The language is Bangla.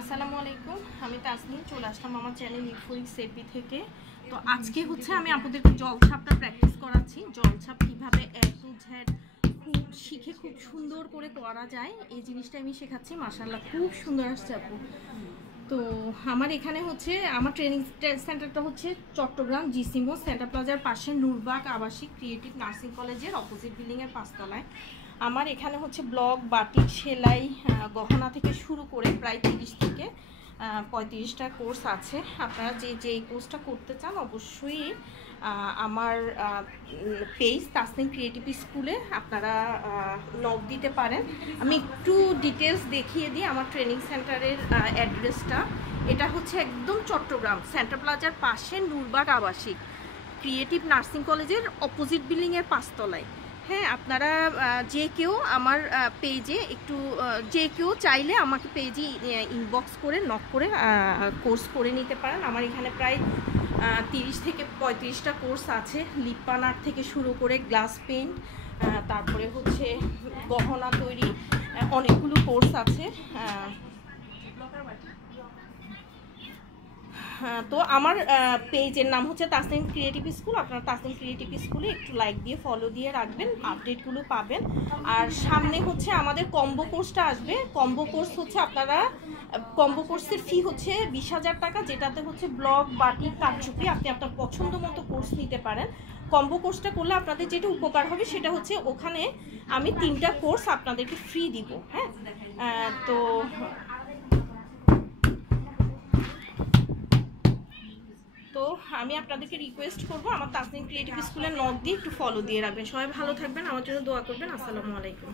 আসসালামু আলাইকুম, আমি তাসনিম চলে আসলাম আমার চ্যানেল ইউফোরিক সেপি থেকে। তো আজকে হচ্ছে আমি আপনাদেরকে জলছাপটা প্র্যাকটিস করাচ্ছি। জলছাপ কীভাবে এ টু জেড শিখে খুব সুন্দর করে করা যায় এই জিনিসটা আমি শেখাচ্ছি। মাশাআল্লাহ খুব সুন্দর আসছে আপু। তো আমার এখানে হচ্ছে আমার ট্রেনিং সেন্টারটা হচ্ছে চট্টগ্রাম জিসিমো সেন্টার প্লাজার পাশে নূরবাগ আবাসিক ক্রিয়েটিভ নার্সিং কলেজের অপোজিট বিল্ডিংয়ের 5 তলায়। আমার এখানে হচ্ছে ব্লক, বাটিক, সেলাই, গহনা থেকে শুরু করে প্রায় 30 থেকে 35টা কোর্স আছে। আপনারা যে কোর্সটা করতে চান অবশ্যই আমার পেজ তাসনিম ক্রিয়েটিভ স্কুলে আপনারা নক দিতে পারেন। আমি একটু ডিটেলস দেখিয়ে দিই আমার ট্রেনিং সেন্টারের অ্যাড্রেসটা। এটা হচ্ছে একদম চট্টগ্রাম সেন্টার প্লাজার পাশে নূরবাগ আবাসিক ক্রিয়েটিভ নার্সিং কলেজের অপোজিট বিল্ডিংয়ের 5 তলায়। হ্যাঁ, আপনারা যে কেউ আমার পেজে যে কেউ চাইলে আমাকে পেজে ইনবক্স করে নক করে কোর্স করে নিতে পারেন। আমার এখানে প্রায় 30 থেকে 35টা কোর্স আছে। লিপান আর্ট থেকে শুরু করে গ্লাস পেইন্ট, তারপরে হচ্ছে গহনা তৈরি, অনেকগুলো কোর্স আছে। তো আমার পেজের নাম হচ্ছে তাসনিম ক্রিয়েটিভ স্কুল। আপনারা তাসনিম ক্রিয়েটিভ স্কুলে একটু লাইক দিয়ে ফলো দিয়ে রাখবেন, আপডেটগুলো পাবেন। আর সামনে হচ্ছে আমাদের কম্বো কোর্সটা আসবে। কম্বো কোর্স হচ্ছে আপনারা কম্বো কোর্সের ফি হচ্ছে 20,000 টাকা, যেটাতে হচ্ছে ব্লক, বাটিক, কারচুপি আপনি আপনার পছন্দ মতো কোর্স নিতে পারেন। কম্বো কোর্সটা করলে আপনাদের যেটা উপকার হবে সেটা হচ্ছে ওখানে আমি 3টা কোর্স আপনাদেরকে ফ্রি দিব। হ্যাঁ, তো আমি আপনাদেরকে রিকোয়েস্ট করবো আমার তাসনিম ক্রিয়েটিভ স্কুলের নক দিয়ে একটু ফলো দিয়ে রাখবেন। সবাই ভালো থাকবেন, আমার জন্য দোয়া করবেন। আসসালামু আলাইকুম।